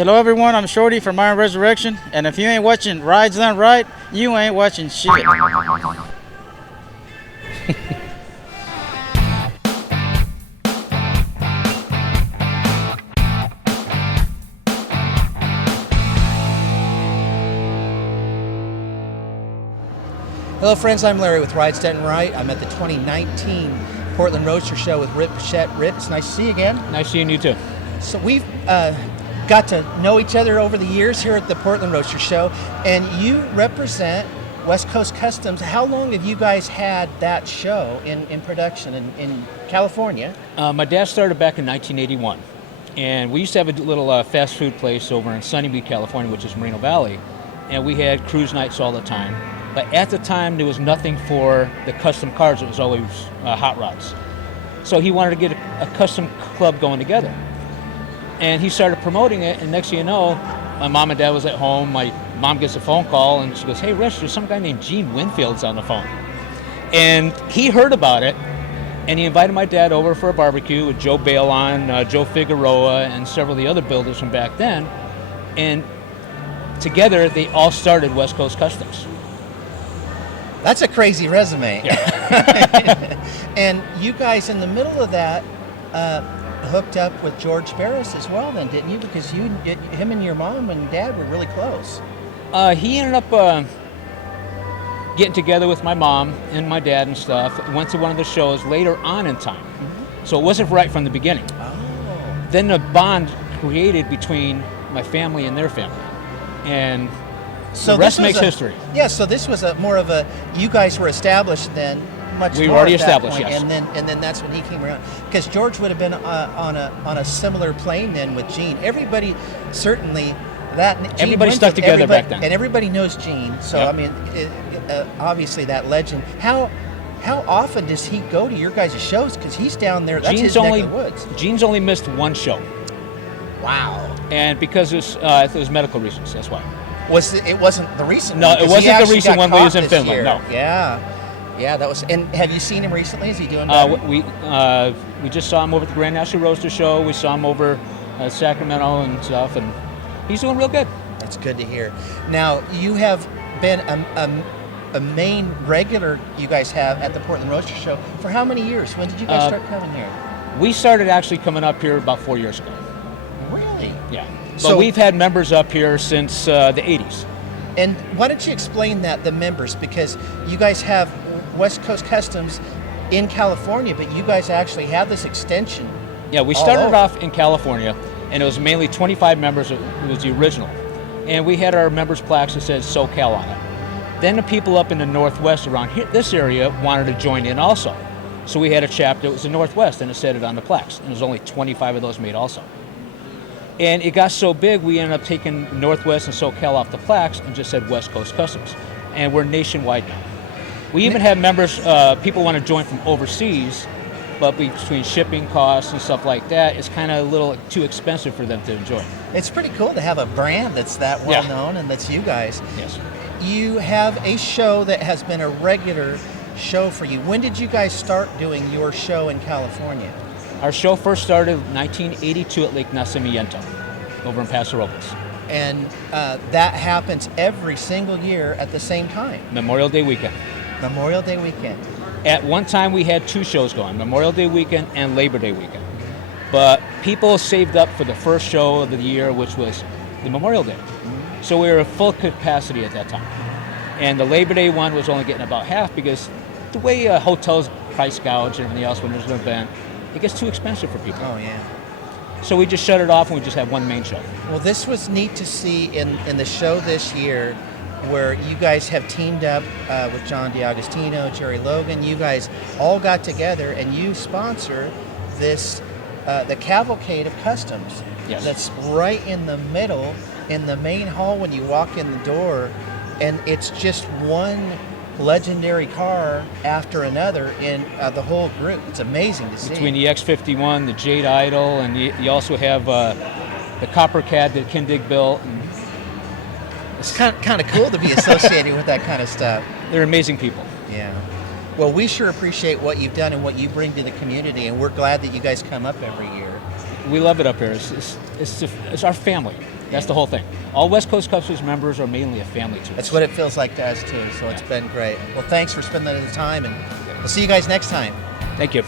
Hello everyone, I'm Shorty from Iron Resurrection, and if you ain't watching Rides Done Right, you ain't watching shit. Hello friends, I'm Larry with Rides Done Right. I'm at the 2019 Portland Roadster Show with Rit Pichette. Rit, it's nice to see you again. Nice seeing you too. So we've got to know each other over the years here at the Portland Roadster Show, and you represent West Coast Customs. How long have you guys had that show in production in California? My dad started back in 1981, and we used to have a little fast food place over in Sunnymead, California, which is Moreno Valley, and we had cruise nights all the time. But at the time, there was nothing for the custom cars. It was always hot rods. So he wanted to get a custom club going together. And he started promoting it, and next thing you know, my mom and dad was at home. My mom gets a phone call, and she goes, "Hey, Rich, there's some guy named Gene Winfield's on the phone." And he heard about it, and he invited my dad over for a barbecue with Joe Balon, Joe Figueroa, and several of the other builders from back then. And together, they all started West Coast Customs. That's a crazy resume. Yeah. And you guys, in the middle of that, hooked up with George Barris as well, then, didn't you? Because him and your mom and dad were really close. He ended up getting together with my mom and my dad and stuff. Went to one of the shows later on in time. Mm-hmm. So it wasn't right from the beginning. Oh. Then the bond created between my family and their family. And so the rest makes history. Yeah, so this was more of a, you guys were established then, much we more were already at that established, point, yes. And then that's when he came around. Because George would have been on a similar plane then with Gene. Everybody, certainly, everybody stuck together back then. And everybody knows Gene, so yep. I mean, obviously that legend. How often does he go to your guys' shows? Because he's down there, that's his neck of the woods. Gene's only missed one show. Wow. And because it was medical reasons, that's why. It wasn't the recent one? No, it wasn't the recent one we was in Finland, year. no. Yeah, that was. And have you seen him recently? Is he doing better? We just saw him over at the Grand National Roadster Show. We saw him over Sacramento and stuff, and he's doing real good. That's good to hear. Now, you have been a main regular you guys have at the Portland Roadster Show for how many years? When did you guys start coming here? We started actually coming up here about 4 years ago. Really? Yeah. But we've had members up here since the 80s. And why don't you explain that, the members? Because you guys have West Coast Customs in California, but you guys actually have this extension. Yeah, we started off in California, and it was mainly 25 members. It was the original. And we had our members' plaques that said SoCal on it. Then the people up in the Northwest around here, this area wanted to join in also. So we had a chapter that was the Northwest, and it said it on the plaques. And there's only 25 of those made also. And it got so big, we ended up taking Northwest and SoCal off the plaques and just said West Coast Customs. And we're nationwide now. We even have members, people want to join from overseas, but between shipping costs and stuff like that, it's kind of a little too expensive for them to enjoy. It's pretty cool to have a brand that's that well known, and that's you guys. Yes. You have a show that has been a regular show for you. When did you guys start doing your show in California? Our show first started in 1982 at Lake Nacimiento over in Paso Robles. And that happens every single year at the same time. Memorial Day weekend. Memorial Day weekend. At one time we had two shows going, Memorial Day weekend and Labor Day weekend. But people saved up for the first show of the year, which was the Memorial Day. Mm-hmm. So we were at full capacity at that time. And the Labor Day one was only getting about half because the way hotels price gouge and everything else when there's an event, it gets too expensive for people. Oh, yeah. So we just shut it off and we just have one main show. Well, this was neat to see in the show this year where you guys have teamed up with John DiAgostino, Jerry Logan. You guys all got together and you sponsor this, the Cavalcade of Customs. Yes. That's right in the middle, in the main hall when you walk in the door. And it's just one legendary car after another in the whole group. It's amazing to see. Between the X51, the Jade Idol, and you also have the Copper Cat that Kindig built. And it's kind of cool to be associated with that kind of stuff. They're amazing people. Yeah. Well, we sure appreciate what you've done and what you bring to the community, and we're glad that you guys come up every year. We love it up here. It's our family. That's the whole thing. All West Coast Customs members are mainly a family to us. That's what it feels like to us too. So it's been great. Well, thanks for spending the time, and we'll see you guys next time. Thank you.